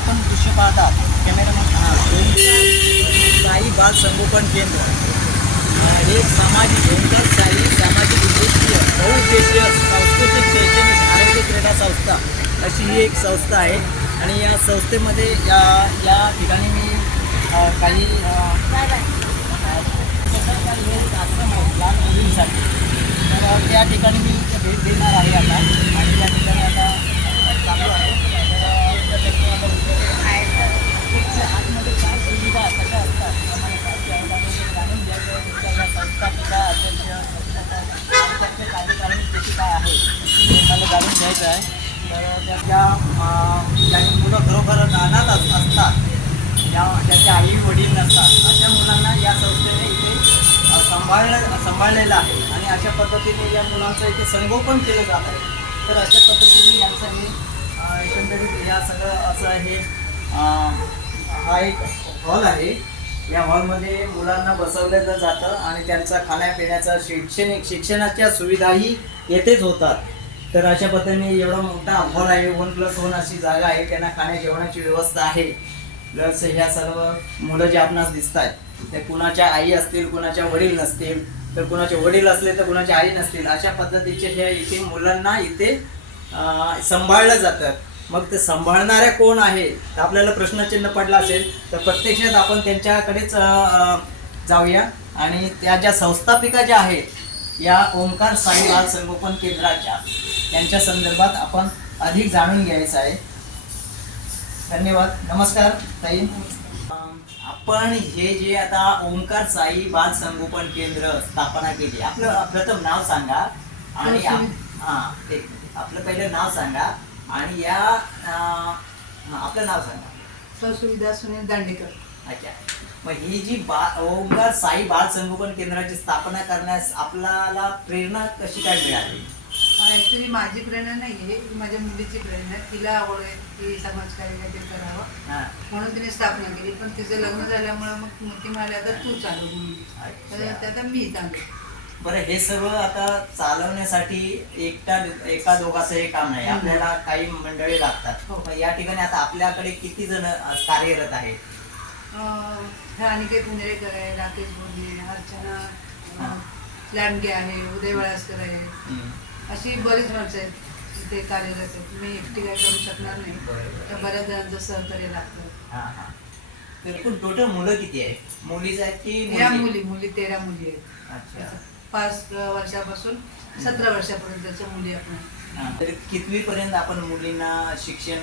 आपण दृश्य पाहतात. कॅमेरामॅन हां साई बाल संगोपन केंद्र. हे सामाजिक ओंकार साई सामाजिक उद्देशीय बहुउद्देशीय सांस्कृतिक शैक्षणिक आरोग्य क्रीडा संस्था अशी ही एक संस्था आहे. आणि या संस्थेमध्ये या या ठिकाणी मी काही आश्रम आहेत लहान मुलींसाठी. तर त्या ठिकाणी मी भेट देणार आहे आता. आणि त्या ठिकाणी आता घ्यायचं आहे तर त्याच्या अं, मुलं खरोखर अनाथ अस- असतात ज्या त्याचे आई वडील नसतात अशा मुलांना या संस्थेने इथे सांभाळलं सांभाळलेलं आहे. आणि अशा पद्धतीने या मुलांचं इथे संगोपन केलं जात आहे. तर अशा पद्धतीने यांचं हे एकंदरीत या सगळं असं हे हा एक हॉल आहे. या हॉलमध्ये मुलांना बसवलं जातं आणि त्यांचा खाण्यापिण्याचा शैक्षणिक शिक्षणाच्या सुविधाही येथेच होतात. तर अशा पद्धतीने एवढा मोठा हॉल आहे. वन प्लस वन अशी जागा आहे. त्यांना खाण्या जेवणाची व्यवस्था आहे. प्लस ह्या सर्व मुलं जे आपणास दिसत आहेत ते कुणाच्या आई असतील कुणाच्या वडील नसतील तर कुणाचे वडील असले तर कुणाची आई नसतील अशा पद्धतीचे हे इथे मुलांना इथे सांभाळलं जातं. मग ते सांभाळणाऱ्या कोण आहे? तर आपल्याला प्रश्नचिन्ह पडला असेल तर प्रत्यक्षात आपण त्यांच्याकडेच जाऊया. आणि त्या ज्या संस्थापिका ज्या आहेत या ओंकार साई बाल संगोपन केंद्राच्या यांच्या संदर्भात आपण अधिक जाणून घ्यायचं आहे. धन्यवाद. नमस्कार ताई. आपण हे जे आता ओंकार साई बाल संगोपन केंद्र स्थापना केली आपलं प्रथम नाव सांगा. आणि हा. आपलं पहिलं नाव सांगा. आणि या आपलं नाव सांगा. सुविधा सुनील दांडेकर. अच्छा. मग ही जी बा ओंकार साई बाल संगोपन केंद्राची स्थापना करण्यास आपल्याला प्रेरणा कशी काय मिळाली? ऍक्च्युली माझी प्रेरणा नाही आहे ही माझ्या मुलीची प्रेरणा आहे. तिला आवड आहे की समाजकार्य काहीतरी करावं. हा. म्हणून तिने स्थापना केली. पण तिचं लग्न झाल्यामुळे मग ती म्हणाली आता तू चालू म्हणून तर. आता मी चालू बरं हे सर्व आता चालवण्यासाठी एकटा एका दोघाचं हे काम नाही. आपल्याला काही मंडळी लागतात. हो. या ठिकाणी आता आपल्याकडे किती जण कार्यरत आहेत? अनिकेत उंदरेकर आहे राकेश बोधले अर्चना लांडगे आहे उदय वळासकर आहे. अशी बरीच माणसं आहेत इथे कार्यरत आहेत. मी एकटी काय करू शकणार नाही. तर बऱ्याच जणांचं सहकार्य लागतं. हा हा. तर एकूण टोटल मुलं किती आहेत? मुलीच आहेत की? मुली मुली तेरा मुली आहेत. अच्छा. पाच वर्षापासून सतरा वर्षापर्यंतच्या मुली आपण. तर कितवी पर्यंत आपण मुलींना शिक्षण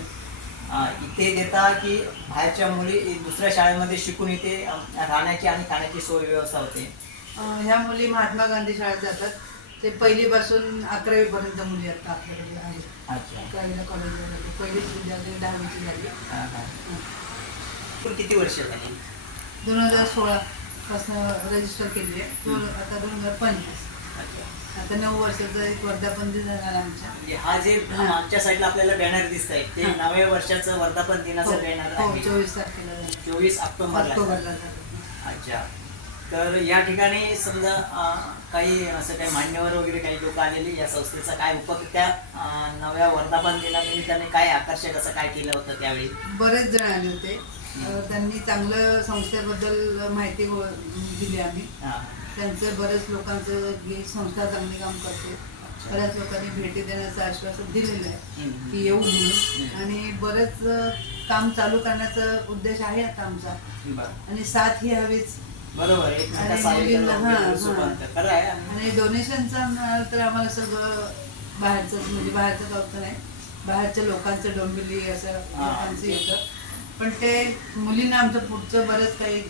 इथे देता की बाहेरच्या मुली दुसऱ्या शाळेमध्ये शिकून इथे राहण्याची आणि खाण्याची सोय व्यवस्था होते ह्या मुली महात्मा गांधी शाळेत जातात. ते पहिलीपासून अकरावी पर्यंत मुली आता आपल्याकडे आहेत. अकरावीला कॉलेजला जाते पहिलीच विद्यार्थी दहावीची झाली. किती वर्ष झाली? दोन हजार सोळा. पासून रजिस्टर केली आहे. दोन आता दोन हजार पंचवीस. आता नऊ वर्षाचा एक वर्धापन दिन जाणार आमच्या. म्हणजे हा जे मागच्या साईडला आपल्याला बॅनर दिसत आहे ते हा. नव्या वर्षाचं वर्धापन दिनाचं बॅनर हो आहे. चोवीस तारखेला. चोवीस ऑक्टोबरला ऑक्टोबरला. अच्छा. तर या ठिकाणी समजा अं, काही असं काही मान्यवर वगैरे काही लोक आलेले या संस्थेचा काय उप त्या अं, नव्या वर्धापन दिनानिमित्ताने काय आकर्षक असं काय केलं होतं त्यावेळी? बरेच जण आले होते. त्यांनी चांगलं संस्थेबद्दल माहिती दिली आम्ही. त्यांचं बरेच लोकांचं ही संस्था चांगली काम करते बऱ्याच लोकांनी भेटी देण्याचं आश्वासन दिलेलं आहे. की येऊ म्हणून. आणि बरंच काम चालू करण्याचा उद्देश आहे आता आमचा. आणि साथ ही हवीच बरोबर आणि हा, हा. डोनेशनचं तर आम्हाला सगळं बाहेरचं म्हणजे बाहेरचं नाही बाहेरच्या लोकांचं डोंबिवली असं. लोकांचं येतं पण ते मुलींना आमचं पुढचं बरंच काही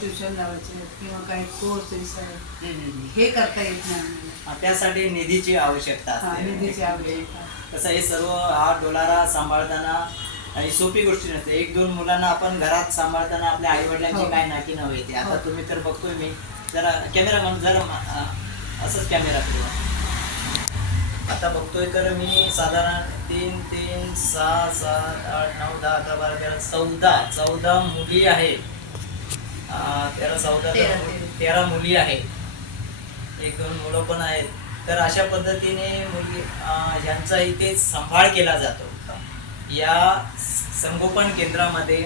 ट्युशन लावायचे किंवा काही कोर्सेस हम्म. हे करता येत नाही त्यासाठी निधीची आवश्यकता असते निधीची आवश्यकता कसं हे सर्व हा डोलारा सांभाळताना आणि सोपी गोष्टी नसते एक दोन मुलांना आपण घरात सांभाळताना आपल्या आई वडिलांची हो. काय नाकी नव्हे येते आता हो. तुम्ही तर बघतोय मी जरा कॅमेरा जरा असंच कॅमेरा. आता बघतोय तर मी साधारण तीन तीन सहा सात आठ नऊ दहा अकरा बारा तेरा चौदा चौदा मुली आहेत. तेरा चौदा तेरा, मुली आहेत. एक दोन मुलं पण आहेत. तर अशा पद्धतीने मुली यांचा इथे सांभाळ केला जातो. या संगोपन केंद्रामध्ये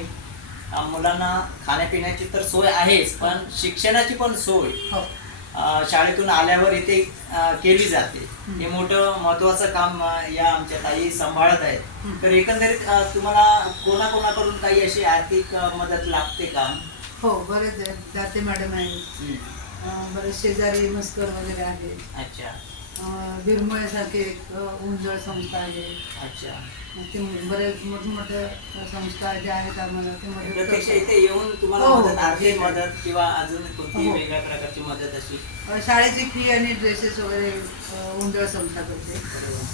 मुलांना खाण्यापिण्याची तर सोय आहेच पण शिक्षणाची पण सोय. हो. शाळेतून आल्यावर इथे केली जाते. हे मोठं महत्वाचं काम या आमच्या ताई सांभाळत आहेत. तर एकंदरीत तुम्हाला कोणाकोणाकडून काही अशी आर्थिक मदत लागते का हो बरेच. दाते मॅडम. अं, बरेच शेजारी मस्कर वगैरे आहेत अच्छा अं, बिरमळेसारखे एक उंजळ संस्था आहे अच्छा ते बरेच मोठमोठ्या संस्था ज्या आहेत आम्हाला ते मदत प्रत्यक्ष करतात. इथे येऊन तुम्हाला हो, हो. मदत आर्थिक मदत किंवा अजून कोणतीही हो. वेगळ्या प्रकारची मदत अशी शाळेची फी आणि ड्रेसेस वगैरे अं, उंजळ संस्था करते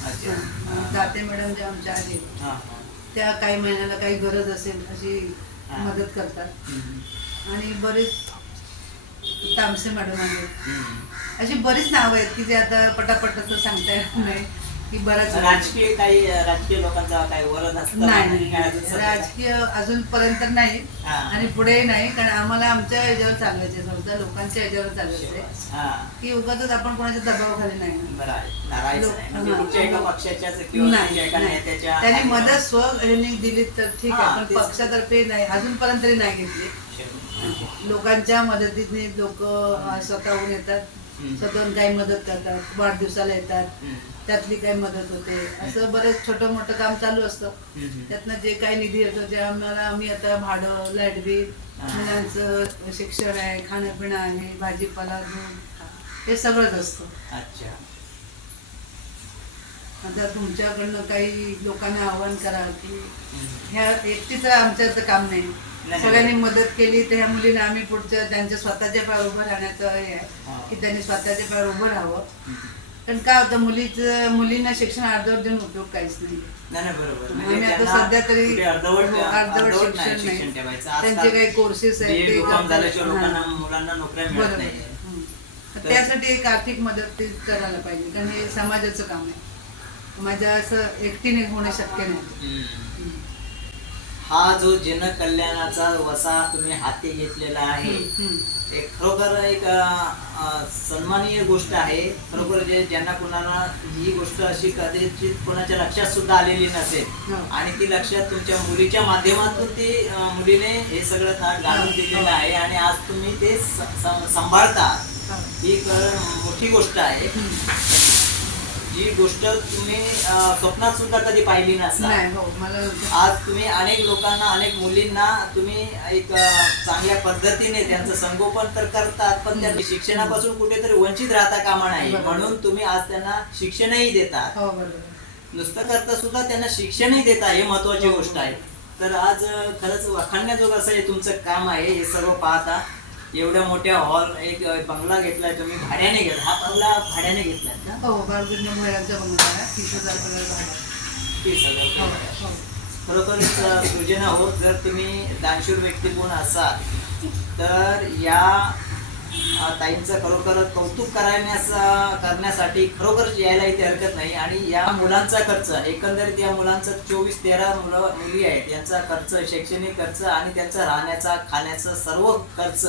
अच्छा अं, दाते मॅडम ज्या आमच्या आहेत हा, हा. त्या काही महिन्याला काही गरज असेल अशी हा. मदत करतात हम्म. आणि बरेच तामसे मॅडम आहेत. अशी बरीच नावं आहेत की जे आता पटापट असं सांगता येत नाही की बऱ्याच राजकीय काही राजकीय लोकांचा काही वरद असतं नाही राजकीय अजूनपर्यंत नाही. आणि पुढेही नाही कारण आम्हाला आमच्या ह्याच्यावर चालवायचे समजा लोकांच्या ह्याच्यावर चालवायचे की उगाच आपण कोणाच्या दबावाखाली नाही. म्हणजे त्यांनी मदत स्व दिली तर ठीक आहे पण. पक्षातर्फे नाही अजूनपर्यंत तरी नाही घेतली. लोकांच्या मदतीने लोक स्वतःहून येतात. स्वतःहून काही मदत करतात वाढदिवसाला येतात. त्यातली काही मदत होते असं बरेच छोटं मोठं काम चालू असतं. त्यातनं जे काही निधी येतो जे आम्हाला आम्ही आता भाडं लाइट बिल. मुलांचं शिक्षण आहे खाणंपिणं आहे भाजीपाला दूध हे सगळंच असतं अच्छा आता तुमच्याकडनं काही लोकांना आव्हान करा की. ह्या एकटीचं आमच्याचं काम नाही. सगळ्यांनी मदत केली तर ह्या मुलींना आम्ही पुढच्या त्यांच्या स्वतःच्या पायावर उभं राहण्याचं हे आहे. की त्यांनी स्वतःच्या पायावर उभं राहावं. कारण काय होतं मुलीचं मुलींना शिक्षण अर्धवट देऊन उपयोग काहीच नाही आम्ही आता त्यांना सध्या तरी कुठे अर्धवट हो, अर्धवट अर्धवट नाही शिक्षण शिक्षण नाही. ठेवायचं त्यांचे काही कोर्सेस आहेत ते काम झाल्याशिवाय. लोकांना मुलांना नोकऱ्या मिळत बरोबर नाही हम्म. तर त्यासाठी एक आर्थिक मदत ते करायला पाहिजे कारण हे समाजाचं काम आहे माझ्या असं एकटीने होणं शक्य नाही हम्म. हा जो जनकल्याणाचा वसा तुम्ही हाती घेतलेला आहे. एक खरोखर एक सन्माननीय गोष्ट आहे खरोखर जे ज्यांना कुणाला ही गोष्ट अशी कदाचित कोणाच्या लक्षात सुद्धा आलेली नसेल हो. आणि ती लक्षात तुमच्या मुलीच्या माध्यमातून ती मुलीने हे सगळं घालून हो. दिलेलं आहे आणि आज तुम्ही ते सांभाळता हा. ही मोठी गोष्ट आहे. जी गोष्ट तुम्ही स्वप्नात सुद्धा कधी पाहिली नसणार नाही हो मला आज तुम्ही अनेक लोकांना अनेक मुलींना तुम्ही एक अ, चांगल्या पद्धतीने त्यांचं संगोपन तर करतात पण त्या शिक्षणापासून कुठेतरी वंचित राहता कामा नाही. बरोबर. म्हणून तुम्ही आज त्यांना शिक्षणही देतात. हो बरोबर. नुसतं करता सुद्धा त्यांना शिक्षणही देता हे महत्वाची हो. गोष्ट आहे. तर आज अ, खरंच वाखाणण्याजोगं असं हे तुमचं काम आहे हे सर्व पाहता. एवढ्या मोठ्या हॉल एक बंगला घेतलाय तुम्ही भाड्याने घेतला हा बंगला भाड्याने घेतलाय का? हो बाळकृष्ण बंगला आहे. तीस हजार भाडं. तीस हजार हो. हो. खरोखरच सृजना हो जर तुम्ही दानशूर व्यक्ती कोण असाल तर या ताईंचं खरोखर कौतुक करण्याचा करण्यासाठी खरोखरच यायला इथे हरकत नाही. आणि या मुलांचा खर्च एकंदरीत या मुलांचा चोवीस तेरा मुलं मुली आहेत. यांचा खर्च शैक्षणिक खर्च आणि त्यांचा राहण्याचा खाण्याचा सर्व खर्च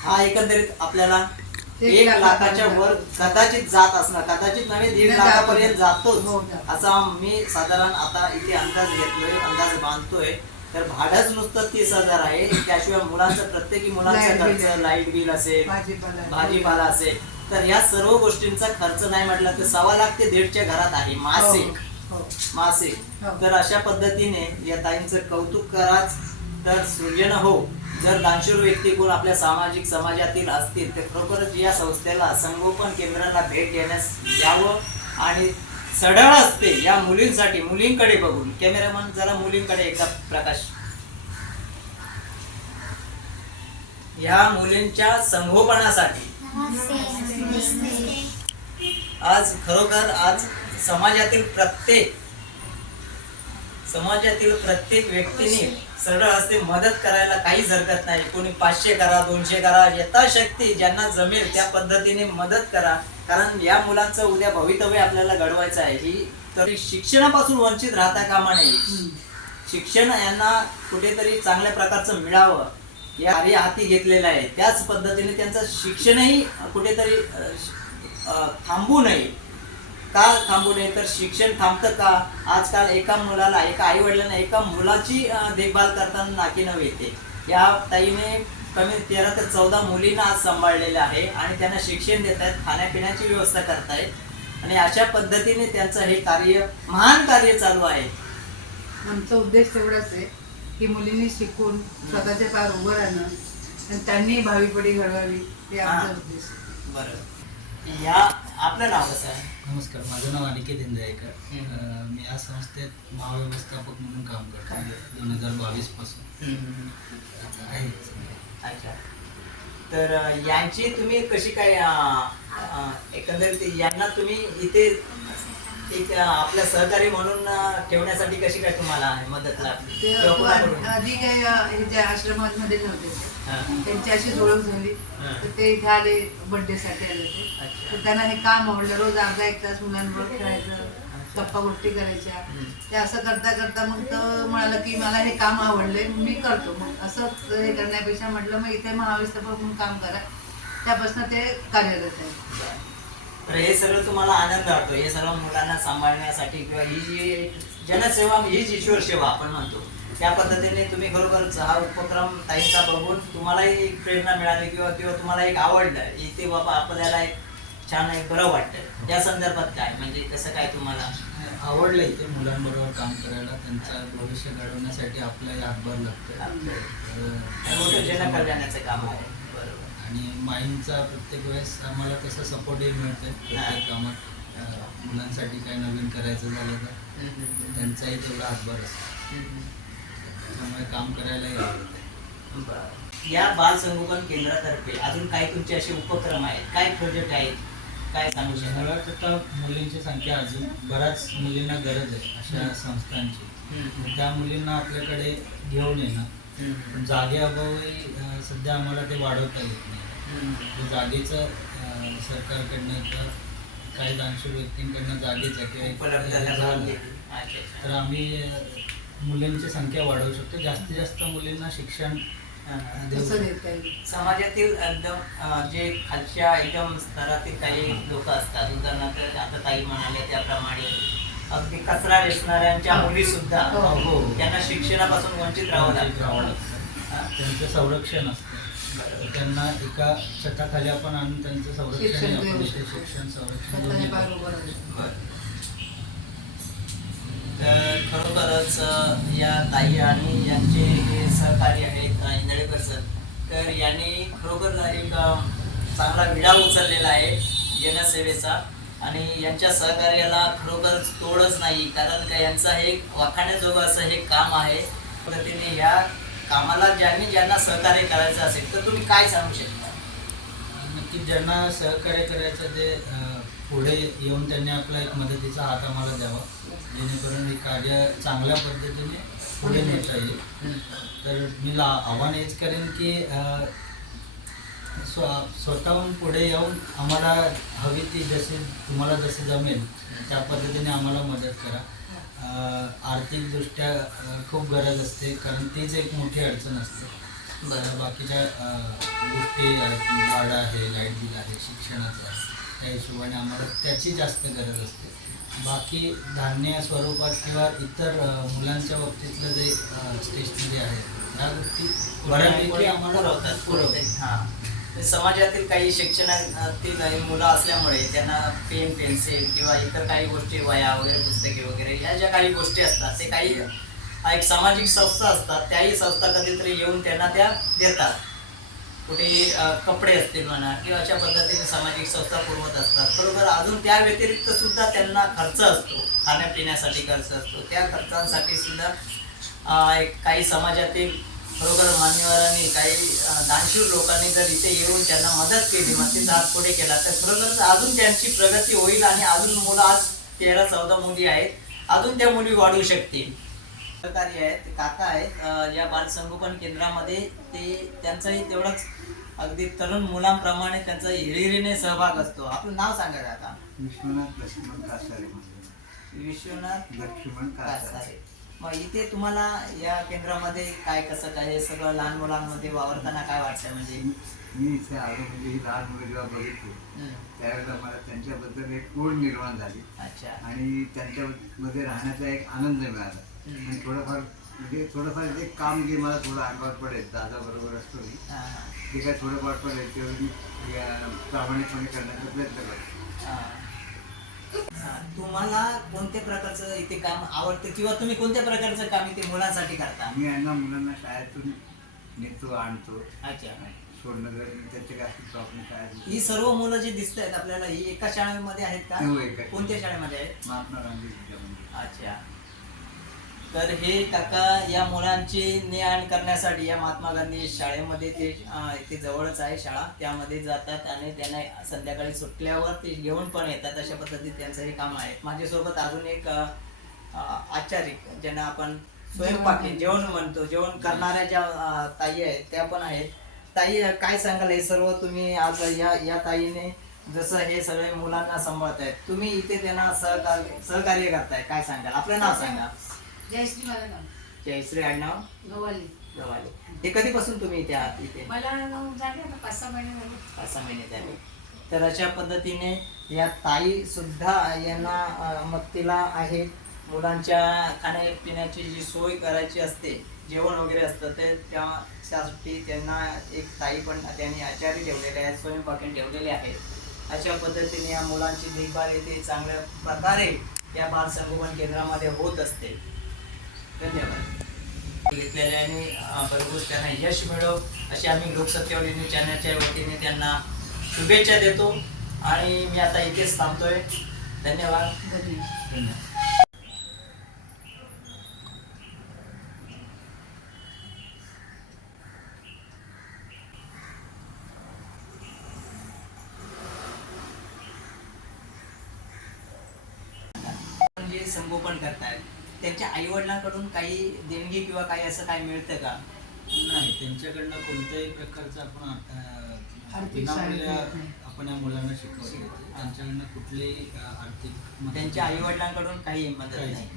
हा एकंदरीत आपल्याला एक लाखाच्या वर कदाचित जात असणार कदाचित नव्हे दीड लाखापर्यंत जातो. जातोच हो, जातो. असा मी साधारण आता इथे अंदाज घेतलोय अंदाज बांधतोय तर भाडंच नुसतं तीस हजार आहे त्याशिवाय मुलांचं प्रत्येकी मुलांचा खर्च. लाइट बिल असेल भाजीपाला असेल तर या सर्व गोष्टींचा खर्च नाही म्हटलं तर सव्वा लाख ते दीडच्या घरात आहे मासिक हो, हो. मासिक हो. तर अशा पद्धतीने या ताईंचं कौतुक कराच तर सृजन हो जर दानशूर व्यक्ती कोण आपल्या सामाजिक समाजातील असतील तर खरोखरच या संस्थेला संगोपन केंद्राला भेट देण्यास द्यावं आणि सढळ असते या मुलींसाठी मुलींकडे बघून. कॅमेरामन जरा मुलींकडे एकदा प्रकाश. या मुलींच्या संगोपनासाठी. आज खरोखर आज समाजातील प्रत्येक समाजातील प्रत्येक व्यक्तीने सरळ असते मदत करायला काहीच हरकत नाही. कोणी पाचशे करा दोनशे करा यथाशक्ती ज्यांना जमेल त्या पद्धतीने मदत करा. कारण या मुलांचं उद्या भवितव्य आपल्याला घडवायचं आहे. ही तरी शिक्षणापासून वंचित राहता कामा नये. शिक्षण यांना कुठेतरी चांगल्या प्रकारचं मिळावं. या कार्य हाती घेतलेलं आहे. त्याच पद्धतीने त्यांचं शिक्षणही कुठेतरी थांबू नये. का थांबू नये तर शिक्षण थांबतं का? आजकाल एका मुलाला एका आई वडिलांना एका मुलाची देखभाल करताना नाकी नऊ येते. या ताईने कमी तेरा ते चौदा मुलींना आज सांभाळलेलं आहे आणि त्यांना शिक्षण देत आहेत खाण्यापिण्याची व्यवस्था करतायत. आणि अशा पद्धतीने त्यांचं हे कार्य महान कार्य चालू आहे. आमचा उद्देश तेवढाच आहे की मुलींनी शिकून स्वतःच्या पार उभं राहणं आणि त्यांनी भावी पिढी घडवावी हे आमचा. उद्देश. बरं. या आपलं नाव कसं आहे? नमस्कार माझं नाव अनिकेत. अं, मी या संस्थेत महाव्यवस्थापक म्हणून काम करतो. दोन हजार बावीसपासून आहेच. अच्छा. तर यांची तुम्ही कशी काय अ, अ, एकंदरीत यांना तुम्ही इथे एक अ, आपल्या सहकारी म्हणून ठेवण्यासाठी कशी काय तुम्हाला मदत लागली ते? आधी काही अ, हे ज्या आश्रमामध्ये नव्हते. त्यांची अशीच ओळख झाली. तर ते इथे आले birthday साठी आले होते. तर त्यांना हे काम आवडलं रोज अर्धा एक तास मुलांबरोबर खेळायचं गप्पा गोष्टी करायच्या. ते असं करता करता मग तो म्हणाला की मला हे काम आवडलंय मी करतो मग असंच हे करण्यापेक्षा म्हटलं मग इथे महाविस्थापक म्हणून काम करा त्यापासून ते कार्यरत आहे तर हे सगळं तुम्हाला आनंद वाटतो. हे सर्व मुलांना सांभाळण्यासाठी किंवा ही जी जनसेवा हीच ईश्वर सेवा आपण म्हणतो त्या पद्धतीने तुम्ही खरोखरच हा उपक्रम ताईंचा बघून तुम्हालाही एक प्रेरणा मिळाली किंवा किंवा तुम्हाला एक आवडलं इथे बाबा आपल्याला एक छान एक बरं वाटतं. त्या संदर्भात काय? म्हणजे कसं काय तुम्हाला? आवडलं इथे मुलांबरोबर काम करायला. त्यांचं भविष्य घडवण्यासाठी आपल्याला हातभार लागतो जनकल्याणाचं काम आहे. आणि माईंचा प्रत्येक वेळेस आम्हाला तसं सपोर्टही मिळतं प्रत्येक कामात. मुलांसाठी काय नवीन करायचं झालं तर त्यांचाही तेवढा हातभार असतो. त्यामुळे काम करायलाही आवडतं. या बाल संगोपन केंद्रातर्फे अजून काही तुमचे असे उपक्रम आहेत? काय प्रोजेक्ट आहेत? काय सांगू मुळात आता मुलींची संख्या अजून बऱ्याच मुलींना गरज आहे अशा. संस्थांची. त्या मुलींना आपल्याकडे घेऊन येणं. हम्म. पण जागेअभावी अं, सध्या आम्हाला ते वाढवता येत नाही. जागेचं सरकारकडनं किंवा काही दानशूर व्यक्तींकडनं जागेचं किंवा हे. तर आम्ही मुलींची संख्या वाढवू शकतो जास्तीत जास्त मुलींना शिक्षण हा. समाजातील एकदम जे खालच्या एकदम स्तरातील काही लोक असतात उदाहरणार्थ आता ताई म्हणाले त्याप्रमाणे अगदी कचरा वेचणाऱ्यांच्या मुली सुद्धा हो. हो. त्यांना शिक्षणापासून वंचित राहावं लागतं. हा. त्यांचं संरक्षण असतं त्यांना एका छताखाली आपण आणून त्यांचं संरक्षण शिक्षण आपण देऊ इथे शकतो. शिक्षण संरक्षण. तर खरोखरच या ताई आणि यांचे जे सहकारी आहेत इंदळेकर सर तर यांनी खरोखर एक चांगला विडा उचललेला आहे जनसेवेचा आणि यांच्या सहकार्याला खरोखर तोडच नाही कारण का यांचं हे वाखाण्याजोगं असं हे काम आहे पद्धतीने या कामाला ज्यांनी ज्यांना सहकार्य करायचं असेल तर तुम्ही काय सांगू शकता? नक्की ज्यांना सहकार्य करायचं ते पुढे येऊन त्यांनी आपला एक मदतीचा हात आम्हाला द्यावा. जेणेकरून हे कार्य चांगल्या पद्धतीने पुढे नेता येईल. तर मी ला आव्हान हेच करेन की स्व स्वतःहून पुढे येऊन आम्हाला हवी ती जशी तुम्हाला जसे जमेल त्या पद्धतीने आम्हाला मदत करा. आर्थिकदृष्ट्या खूप गरज असते कारण तीच एक मोठी अडचण असते. बरं बाकीच्या गोष्टी आहेत भाडं आहे लाइट बिल आहे शिक्षणाचं आहे त्या हिशोबाने आम्हाला त्याची जास्त गरज असते. बाकी धान्य स्वरूपात किंवा इतर मुलांच्या बाबतीतलं जे स्टेशनरी आहे ह्या गोष्टी बऱ्यापैकी आम्हाला पुरवतात पुरवतात. हा. म्हणजे समाजातील काही शिक्षणातील काही मुलं असल्यामुळे त्यांना पेन पेन्सिल किंवा इतर काही गोष्टी वया वगैरे पुस्तके वगैरे ह्या ज्या काही गोष्टी असतात ते काही एक सामाजिक संस्था असतात त्याही संस्था कधीतरी येऊन त्यांना त्या देतात. कुठे कपडे असतील म्हणा किंवा अशा पद्धतीने सामाजिक संस्था पुरवत असतात. बरोबर अजून त्या व्यतिरिक्त सुद्धा त्यांना खर्च असतो. खाण्यापिण्यासाठी खर्च असतो. त्या खर्चांसाठी सुद्धा एक काही समाजातील बरोबर मान्यवरांनी काही दानशूर लोकांनी जर इथे येऊन त्यांना मदत केली मदतीचा हात पुढे केला तर खरोखरच अजून त्यांची प्रगती होईल आणि अजून मुलं आज तेरा चौदा मुली आहेत. अजून त्या मुली वाढू शकतील. सहकारी आहेत काका आहेत या बालसंगोपन केंद्रामध्ये ते त्यांचाही तेवढंच अगदी तरुण मुलांप्रमाणे त्यांचा हिरिरीने सहभाग असतो. आपलं नाव सांगा आता विश्वनाथ लक्ष्मण कासारे विश्वनाथ लक्ष्मण कासारे. मग इथे तुम्हाला या केंद्रामध्ये काय कसं काय हे सगळं लहान मुलांमध्ये वावरताना काय वाटतं म्हणजे? मी इथे आलो म्हणजे ही लहान मुलं जेव्हा बघितली हम्म, त्यावेळेला मला त्यांच्याबद्दल एक ओढ निर्माण झाली. अच्छा. आणि त्यांच्यामध्ये राहण्याचा एक आनंद मिळाला. हम्म. आणि थोडंफार म्हणजे थोडंफार जे काम जे मला थोडं अंगावर पडेल दादा बरोबर असतो मी हा, हा, जे काय थोडंफार पडेल तेवढं मी या प्रामाणिकपणे करण्याचा प्रयत्न करतो. हा. तुम्हाला कोणत्या प्रकारचं इथे काम आवडतं किंवा तुम्ही कोणत्या प्रकारचं काम इथे मुलांसाठी करता? मी यांना मुलांना शाळेतून नेतो आणतो. अच्छा. सोडणं त्यांचे काय प्रॉब्लेम शाळेत ही सर्व मुलं जी दिसत आहेत आपल्याला ही एका शाळेमध्ये आहेत का? हो, एका. कोणत्या शाळेमध्ये आहेत? महात्मा गांधी विद्यामंदिर अच्छा. तर हे काका या मुलांची ने आण करण्यासाठी या महात्मा गांधी शाळेमध्ये ते इथे जवळच आहे शाळा. त्यामध्ये जातात आणि त्यांना संध्याकाळी सुटल्यावर ते घेऊन पण येतात. अशा पद्धतीत त्यांचं हे काम आहे. माझ्यासोबत अजून एक अं, अं, आचारी ज्यांना आपण स्वयंपाकी जेवण म्हणतो. जेवण करणाऱ्या ज्या ताई आहेत त्या पण आहेत. ताई काय सांगाल? हे सर्व तुम्ही आज या या ताईने जसं हे सगळे मुलांना सांभाळतायत तुम्ही इथे त्यांना सहकार्य सहकार्य करताय. काय सांगाल? आपलं नाव सांगा. जयश्री मला नाव. जयश्री आडनाव गवाली. गव्हाले हे कधीपासून तुम्ही इथे आहात इथे? मला झाले आता पाच सहा महिने झाले. पाच सहा महिने झाले. तर अशा पद्धतीने या ताई सुद्धा यांना अं, मदतीला आहेत. मुलांच्या खाण्यापिण्याची जी सोय करायची असते जेवण वगैरे असतं ते त्या त्यासाठी त्यांना एक ताई पण त्यांनी आचार्य ठेवलेले आहेत स्वयंपाकी ठेवलेले आहेत. अशा पद्धतीने या मुलांची देखभाल येथे चांगल्या प्रकारे या बाल संगोपन केंद्रामध्ये होत असते. धन्यवाद. आणि भरपूर त्यांना यश मिळव अशी आम्ही लोकसत्तेवाडी न्यूज चॅनलच्या वतीने त्यांना शुभेच्छा देतो. आणि मी आता इथेच थांबतोय. धन्यवाद. धन्यवाद. आपण जे संगोपन करतायत त्यांच्या आई वडिलांकडून काही देणगी किंवा काही असं काही मिळतं का? नाही त्यांच्याकडनं कोणत्याही प्रकारचं आपण आर्थिक विनामूल्य नाही. आपण या मुलांना शिकवतो त्यांच्याकडनं कुठलीही आर्थिक त्यांच्या आई वडिलांकडून काही मदत नाही.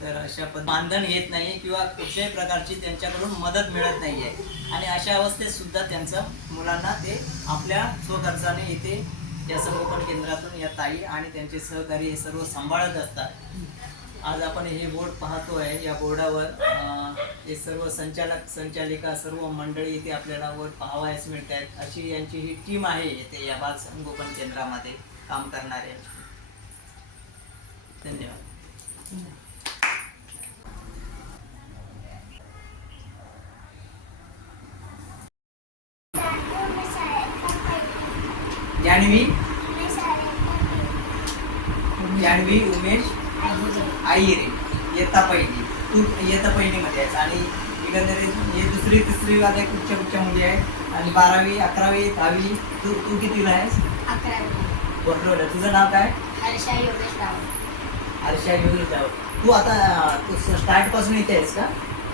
तर अशा पद्ध मानधन घेत नाही किंवा कुठल्याही प्रकारची त्यांच्याकडून मदत मिळत नाहीये. आणि अशा अवस्थेत सुद्धा त्यांचं मुलांना ते आपल्या स्वखर्चाने इथे या संगोपन केंद्रातून या ताई आणि त्यांचे सहकारी हे सर्व सांभाळत असतात. आज आपण हे बोर्ड पाहतोय या बोर्डावर हे सर्व संचालक संचालिका सर्व मंडळी इथे आपल्याला वर पाहावयास मिळत आहेत अशी यांची ही टीम आहे इथे या बाल संगोपन केंद्रामध्ये काम करणारे. धन्यवाद. जान्हवी जान्हवी उमेश आईरे इयत्ता पहिली. तू इयत्ता पहिलीमध्ये आहेस. आणि एकंदरीत हे दुसरी तिसरी वाले कुठच्या कुठच्या मुली आहेत? आणि बारावी अकरावी दहावी तू तू कितीला आहेस? बरोबर तुझं नाव काय? आरशा योगी जाऊ तू आता तू स्टार्टपासून इथे आहेस का?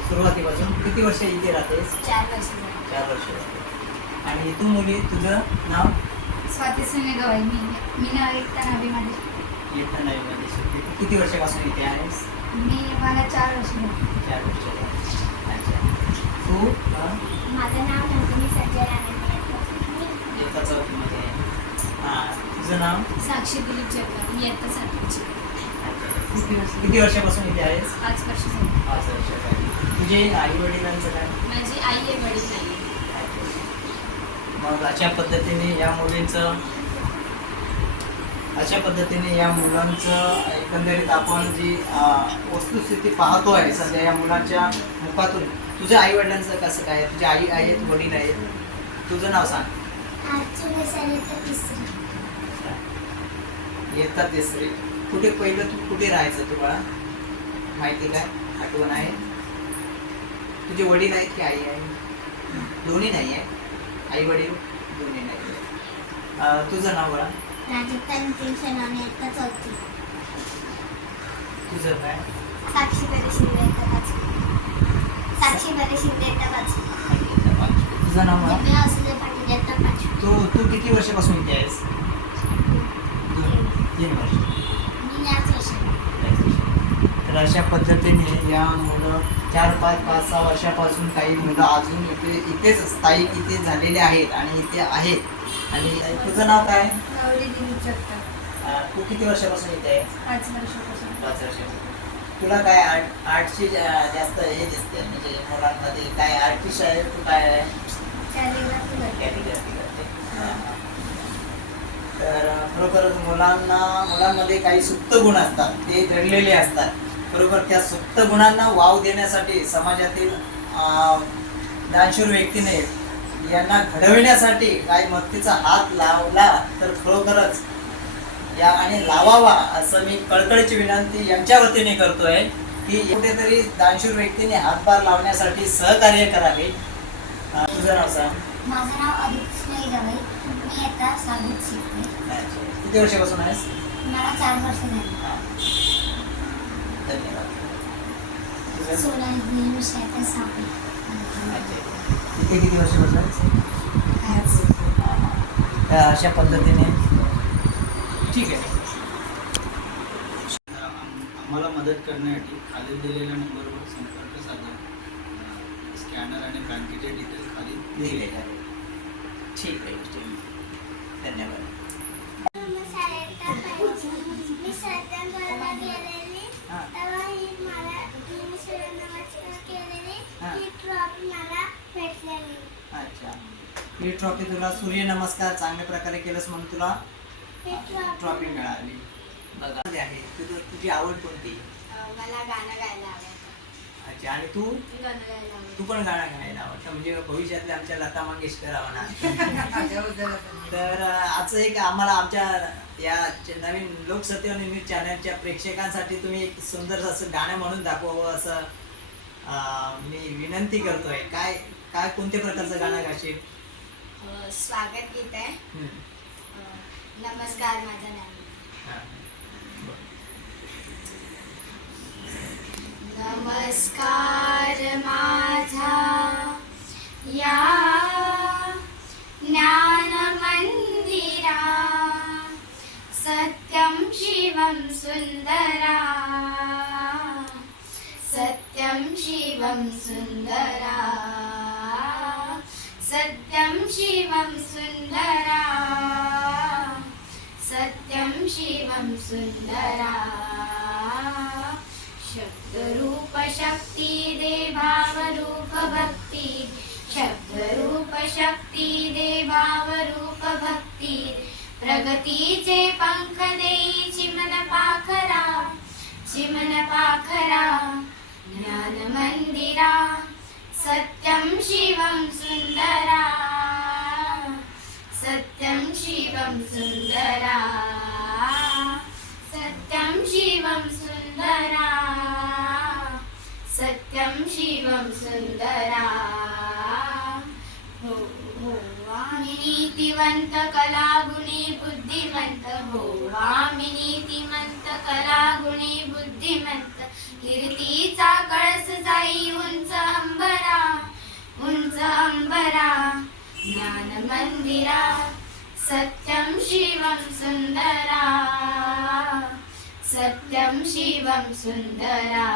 सुरुवातीपासून. किती वर्ष इथे राहतेस? चार वर्ष चार वर्ष आणि तू मुली तुझं नाव? स्वाती सुने गवाई. मी मी नाव एकता नावी माझे. शिकते तू किती वर्षापासून इथे आहेस? मी मला चार वर्ष झाली. चार वर्ष अच्छा. तू? अं, माझं नाव नंदिनी संजय राणे इयत्ता चौथीमध्ये आहे. हां तुझं नाव? साक्षी दिलीप जगताप. इयत्ता सातवीची किती वर्षापासून इथे आहेस? पाच वर्ष झाली. पाच वर्ष तुझे आई वडिलांचं काय? माझी आई आहे वडील नाही मग अशा पद्धतीने या मुलींचं अशा पद्धतीने या मुलांचं एकंदरीत आपण जी वस्तुस्थिती पाहतोय सध्या या मुलांच्या मुखातून तुझ्या आई वडिलांचं कसं काय तुझी आई आहेत वडील आहेत? तुझं नाव सांग. येतात तिसरी. कुठे पहिलं तू कुठे राहायचं तू बाळा माहिती काय? आठवण आहे? तुझे वडील आहेत की आई आहे? दोन्ही नाही आहे. आई वडील दोन्ही नाही तुझं नाव बाळा राजस्थान तीन सणाने इयत्ता चौथी तुझं काय साक्षी बरे शिंदे येतात पाचवी साक्षी बरे शिंदे येतात तुझं नाव मला दिव्या असले पाटील येतात पाचवी तू तू किती वर्षापासून इथे आहेस? दोन तीन वर्ष मी याच वर्षी. तर अशा पद्धतीने या मुलं चार पाच पाच सहा वर्षापासून काही मुलं अजून इथे इथेच स्थायिक इथे झालेले आहेत आणि इथे आहेत. आणि तुझं नाव काय? अं, तू किती वर्षापासून इथे आहे? पाच वर्षापासून. पाच वर्षापासून. तुला काय आर्ट आर्टची जा- जास्त हे दिसते? म्हणजे मुलांमध्ये काय आर्टिस्ट आहे तू काय आहे? करते. हां. तर खरोखरच मुलांना मुलांमध्ये काही सुप्त गुण असतात. ते दडलेले असतात. बरोबर त्या सुप्त गुणांना वाव देण्यासाठी समाजातील अं, दानशूर व्यक्तीने यांना घडविण्यासाठी काही मदतीचा हात लावला तर खरोखरच या आणि लावावा असं मी कळकळीची विनंती यांच्या वतीने करतोय की कुठेतरी दानशूर व्यक्तीने हातभार लावण्यासाठी सहकार्य करावे. तुझं नाव सांग. माझं नाव गवई मी आता शिकते. किती वर्षापासून आहेस? मला चार वर्ष झाली. धन्यवाद. इथे किती हा, हा. तर अशा पद्धतीने. ठीक आहे. आम- आम्हाला मदत करण्यासाठी खाली दिलेल्या नंबरवर संपर्क साधा. स्कॅनर आणि बँकेचे डिटेल खाली दिलेले आहे ठीक आहे. धन्यवाद मी सप्टेंबरला गेलेली हा. तेव्हा ही मला मी सूर्यनमस्कार केलेली हा. ही ट्रॉफी मला भेटलेली अच्छा ही ट्रॉफी तुला सूर्यनमस्कार चांगल्या प्रकारे केलंस म्हणून तुला ट्रॉफी मिळाली. बघा आहे. तुझं तुझी आवड कोणती? मला गाणं गायला आवडतं. अच्छा आणि तू? आवडतं. तू पण गाणं गायला आवडतं. म्हणजे भविष्यातले आमच्या लता मंगेशकर आपण- तर अं, आजचं एक आम्हाला आमच्या या च- नवीन लोकसत्य न्यूज चॅनलच्या प्रेक्षकांसाठी तुम्ही एक सुंदर असं गाणं म्हणून दाखवावं असं अं, मी विनंती करतोय. काय काय कोणत्या प्रकारचं गाणं गाशील? स्वागत गीत आहे. नमस्कार माझं नाव. नमस्कार माझा या ज्ञान मंदिरा सत्यं शिवं सुन्दरा सत्यं शिवं सुन्दरा सत्यं शिवं सुन्दरा। सत्यं शिवं सुन्दरा। शब्दरूपशक्ति शक्ती शब्दरूपशक्ति भावरूप भक्ती शब्दरूप शक्ती भक्ती प्रगतीचे पंख देई चिमन पाखरा चिमन पाखरा ज्ञान मंदिरा सत्यं शिवं सुन्दरा। सत्यं शिवं सुन्दरा। सत्यं शिवं सुन्दरा। सत्यं शिवं सुन्दरा। हो हो आम्ही कलागुणी बुद्धिमंत हो आम्ही नीतिमंत कलागुणी बुद्धिमंत कीर्तीचा कळस जाई उंच उंच अंबरा ज्ञान मंदिरा सत्यं शिवं सुन्दरा सत्यं शिवं सुन्दरा.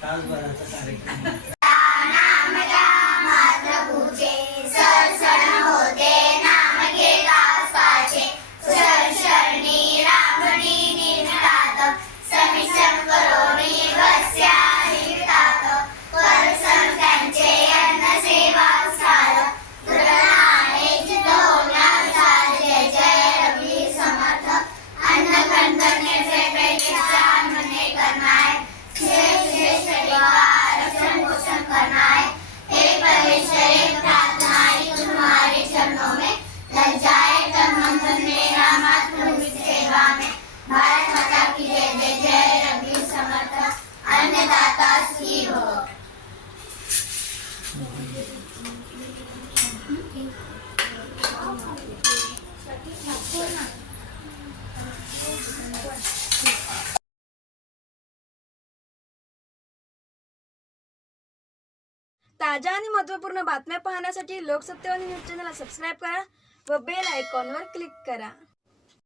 धन्यवाद. ताज्या आणि महत्त्वपूर्ण बातम्या पाहण्यासाठी लोकसत्तेवाणी न्यूज चॅनलला सबस्क्राईब करा व बेल आयकॉनवर क्लिक करा.